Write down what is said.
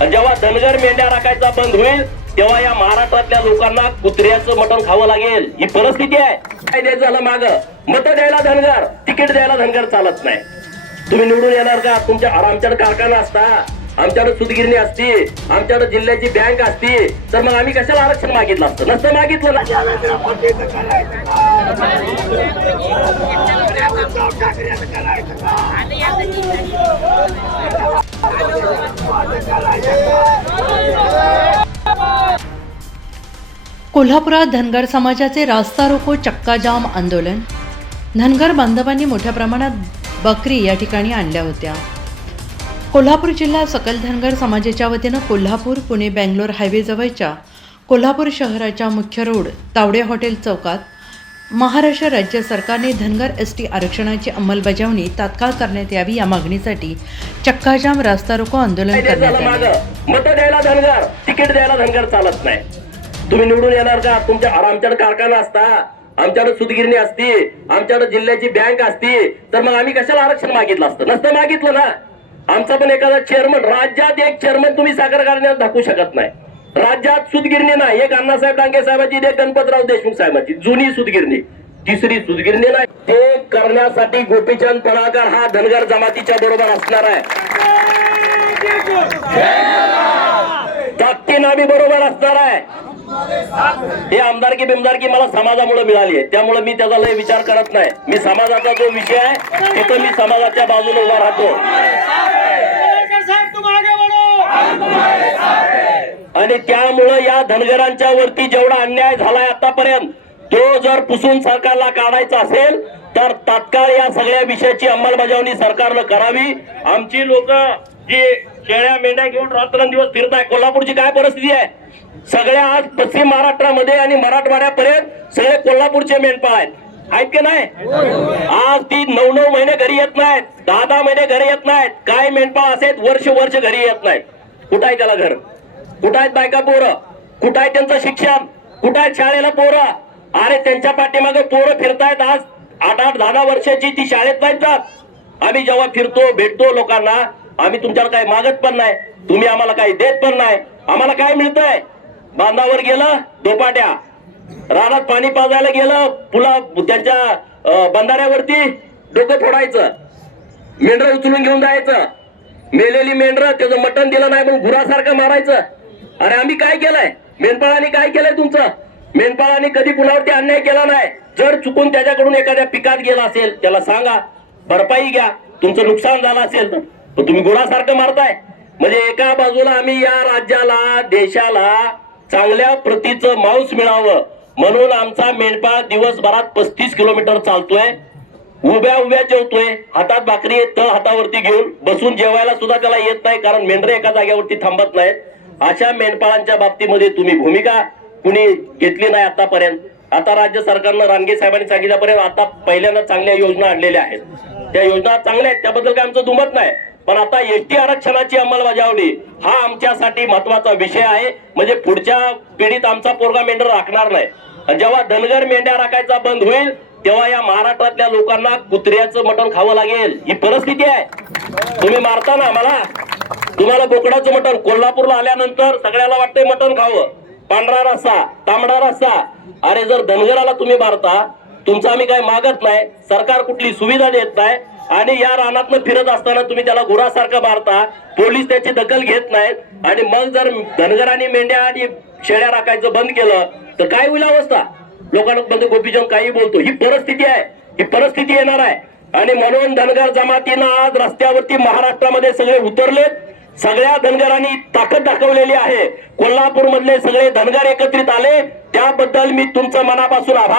आणि जेव्हा धनगर मेंढ्या राखायचा बंद होईल तेव्हा या महाराष्ट्रातल्या लोकांना कुत्र्याचं मटण खावं लागेल. ही परिस्थिती आहे. काय द्यायचं झालं माग? मत द्यायला धनगर तिकीट द्यायला धनगर चालत नाही. तुम्ही निवडून येणार का? तुमच्या आमच्याकडे कारखाना असता आमच्याकडे सुतगिरणी असती आमच्याकडे जिल्ह्याची बँक असती तर मग आम्ही कशाला आरक्षण मागितलं असतं? नसतं मागितलं ना. कोल्हापुरात धनगर समाजाचे रास्ता रोको चक्काजाम आंदोलन. धनगर बांधवांनी मोठ्या प्रमाणात बकरी या ठिकाणी आणल्या होत्या. कोल्हापूर जिल्हा सकल धनगर समाजाच्या वतीनं कोल्हापूर पुणे बँगलोर हायवेजवळच्या कोल्हापूर शहराच्या मुख्य रोड तावडे हॉटेल चौकात महाराष्ट्र राज्य सरकारने धनगर एस टी आरक्षणाची अंमलबजावणी तात्काळ करण्यात यावी या मागणीसाठी चक्काजाम रास्ता रोको आंदोलन करण्यात आले. मत द्यायला धनगर तिकीट द्यायला धनगर चालत नाही. तुम्ही निवडून येणार का? तुमच्या आमच्याकडे कारखाना असता आमच्याकडे सुतगिरणी असती आमच्याकडे जिल्ह्याची बँक असती तर मग आम्ही कशाला आरक्षण मागितलं असतं? नसतं मागितलं ना. आमचा पण एखादा चेअरमन राज्यात एक चेअरमन तुम्ही साखर कारखान्यात दाखवू शकत नाही. राज्यात सुतगिरणी नाही. एक अण्णासाहेब डांगे साहेबाची एक गणपतराव देशमुख साहेबाची. जुनी सुतगिरणी तिसरी सुतगिरणी नाही. ते करण्यासाठी गोपीचंद पणाकर हा धनगर जमातीच्या बरोबर असणार आहे. ताकदीनं आम्ही बरोबर असणार आहे. हे आमदारकी बिमदारकी मला समाजामुळे मिळाली आहे. त्यामुळे मी त्याचा लय विचार करत नाही. मी समाजाचा जो विषय आहे तिथं मी समाजाच्या बाजूने उभा राहतो. आणि त्यामुळं या धनगरांच्या वरती जेवढा अन्याय झालाय आतापर्यंत तो जर पुसून सरकारला काढायचा असेल तर तात्काळ या सगळ्या विषयाची अंमलबजावणी सरकारनं करावी. आमची लोक जी शेळ्या मेंढ्या घेऊन रात्रंदिवस फिरत आहे कोल्हापूरची काय परिस्थिती आहे? सगळ्या आज पश्चिम महाराष्ट्रामध्ये आणि मराठवाड्यापर्यंत सगळे कोल्हापूरचे मेंढपाळ आहेत. आहेत की नाही? आज ती नऊ नऊ महिने घरी येत नाहीत दहा दहा महिने घरी येत नाहीत. काय मेंढपाळ असेल वर्ष वर्ष घरी येत नाहीत. कुठं आहे त्याला घर? कुठं आहेत बायका पोरं? कुठं आहे त्यांचं शिक्षण? कुठं आहेत शाळेला पोरं? अरे त्यांच्या पाठीमागे पोरं फिरतायत आज. आठ आठ दहा दहा वर्षाची ती शाळेत नाही जात आम्ही जेव्हा फिरतो भेटतो लोकांना आम्ही तुमच्याला काही मागत पण नाही. तुम्ही आम्हाला काही देत पण नाही. आम्हाला काय मिळतंय? बांधावर गेलं दोपाट्या. रानात पाणी पाजायला गेलं पुला त्यांच्या बंधाऱ्यावरती डोकं फोडायचं. मेंढरं उचलून घेऊन जायचं. मेलेली मेंढर त्याचं मटण दिलं नाही म्हणून गुरासारखं मारायचं. अरे आम्ही काय केलंय? मेंढपाळाने काय केलंय तुमचं? मेनपाळाने कधी कुणावरती अन्याय केला नाही. जर चुकून त्याच्याकडून एखाद्या पिकात गेला असेल त्याला सांगा भरपाई घ्या. तुमचं नुकसान झालं असेल तर. तुम्ही गुरासारखं मारताय. म्हणजे एका बाजूला आम्ही या राज्याला देशाला चांगल्या प्रतीचं मांस मिळावं. म्हणून आमचा मेंढपाळ दिवसभरात पस्तीस किलोमीटर चालतोय. उभ्या उभ्या जेवतोय. हातात भाकरी तळ हातावरती घेऊन बसून जेवायला सुद्धा त्याला येत नाही कारण मेंढरे एका जागेवरती थांबत नाहीत. अशा मेंढपाळांच्या बाबतीमध्ये तुम्ही भूमिका कुणी घेतली नाही आतापर्यंत. आता राज्य सरकारनं रानगे साहेबांनी सांगितल्यापर्यंत आता पहिल्यांदा चांगल्या योजना आणलेल्या आहेत. त्या योजना चांगल्या आहेत त्याबद्दल काय आमचं दुमत नाही. पण आता एसटी आरक्षणाची अंमलबजावणी हा आमच्यासाठी महत्त्वाचा विषय आहे. म्हणजे पुढच्या पिढीत आमचा पोरगा मेंढर राखणार नाही. जेव्हा धनगर मेंढ्या राखायचा बंद होईल तेव्हा या महाराष्ट्रातल्या लोकांना कुत्र्याचं मटण खावं लागेल. ही परिस्थिती आहे. तुम्ही मारता ना मला तुम्हाला बोकडाचं मटण. कोल्हापूरला आल्यानंतर सगळ्याला वाटतंय मटण खावं. पांढरा रस्सा तांबडा रस्सा. अरे जर धनगराला तुम्ही मारता तुमचं आम्ही काय मागत नाही. सरकार कुठली सुविधा देत नाही. आणि या रानातनं फिरत असताना तुम्ही त्याला गुरासारखं मारता. पोलीस त्याची दखल घेत नाहीत. आणि मग जर धनगरांनी मेंढ्या आणि शेळ्या राखायचं बंद केलं तर काय होईल अवस्था? लोकांमध्ये गोपीचंद काही बोलतो. ही परिस्थिती आहे. ही परिस्थिती येणार आहे. आणि म्हणून धनगर जमातीनं आज रस्त्यावरती महाराष्ट्रामध्ये सगळे उतरलेत सगळ्या धनगरांनी ताकद दाखवलेली आहे. कोल्हापूर मधले सगळे धनगर एकत्रित आले. त्याबद्दल मी तुमचं मनापासून आभार